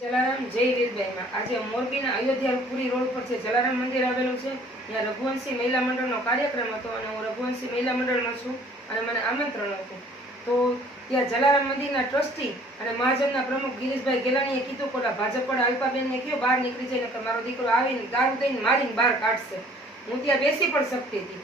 જલારામ જય વીરબાઈમાં આજે મોરબીના અયોધ્યાપુરી રોડ પર છે જલારામ મંદિર આવેલું છે, ત્યાં રઘુવંશી મહિલા મંડળનો કાર્યક્રમ હતો અને હું રઘુવંશી મહિલા મંડળમાં છું અને મને આમંત્રણ હતું. તો ત્યાં જલારામ મંદિરના ટ્રસ્ટી અને મહાજનના પ્રમુખ ગિરીશભાઈ ગેલાણીએ કીધું કે ઓલા ભાજપ વાળા અલ્પાબેનને કયો બહાર નીકળી જાય કે મારો દીકરો આવીને દારૂ દઈને મારીને બહાર કાઢશે. હું ત્યાં બેસી પણ શકતી હતી.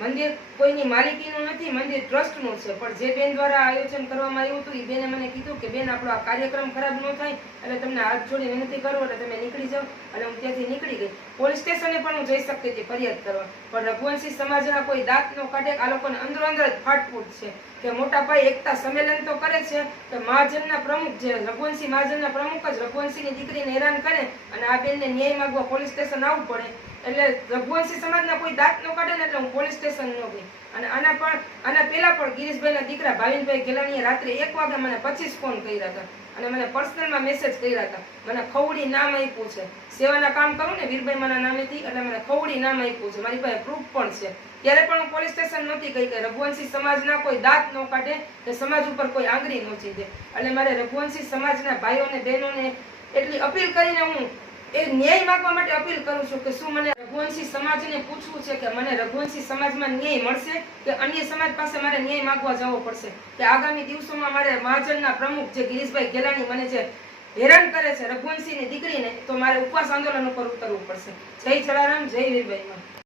મંદિર કોઈની માલિકીનું નથી, મંદિર ટ્રસ્ટનું છે. પણ જે બેન દ્વારા આયોજન કરવામાં આવ્યું હતું, એ બેને મને કીધું કે, બેન, આપણો આ કાર્યક્રમ ખરાબ ન થાય, એટલે તમને હાથ જોડી વિનંતી કરો, એટલે તમે નીકળી જાઓ. અને હું ત્યાંથી નીકળી ગઈ. પોલીસ સ્ટેશને પણ હું જઈ શકતી હતી ફરિયાદ કરવા. પણ રઘુવંશી સમાજના કોઈ દાંત નો કાઢે, આ લોકોને અંદરો અંદર જ ફાટફૂટ છે. કે મોટા ભાઈ એકતા સંમેલન તો કરે છે કે મહાજનના પ્રમુખ જે, રઘુવંશી મહાજનના પ્રમુખ જ રઘુવંશીની દીકરીને હેરાન કરે અને આ બેનને ન્યાય માગવા પોલીસ સ્ટેશન આવવું પડે. એટલે રઘુવંશી સમાજના કોઈ દાંત નો કાઢે ને એટલે હું પોલીસ સ્ટેશન ન ગઈ અને આના પણ આના પહેલાં પણ ગિરીશભાઈના દીકરા ભાવિનભાઈ ગેલાણીએ રાત્રે એક વાગે મને પચીસ ફોન કર્યા હતા. અને મને પર્સનલમાં મેસેજ કર્યા હતા. મને ખવડી નામ આપ્યું છે. સેવાના કામ કરું ને વીરભાઈ મારા નામેથી એટલે મને ખવડી નામ આપ્યું છે. મારી પાસે પ્રૂફ પણ છે. ત્યારે પણ હું પોલીસ સ્ટેશન નહોતી ગઈ કે રઘુવંશી સમાજના કોઈ દાંત ન કાઢે કે સમાજ ઉપર કોઈ આંગળી ન દે એટલે મારે રઘુવંશી સમાજના ભાઈઓ અને બહેનોને એટલી અપીલ કરીને હું એ ન્યાય માંગવા માટે અપીલ કરું છું કે શું મને રઘુવંશી સમાજને પૂછવું છે કે મને રઘુવંશી સમાજમાં ન્યાય મળશે કે અન્ય સમાજ પાસે મારે ન્યાય માંગવા જવો પડશે? કે આગામી દિવસોમાં મારે મહાજનના પ્રમુખ જે ગિરીશભાઈ ગેલાણી મને જે હેરાન કરે છે રઘુવંશીની દીકરીને, તો મારે ઉપવાસ આંદોલન ઉપર ઉતરવું પડશે. જય જલારામ, જય વીરબાઈમાં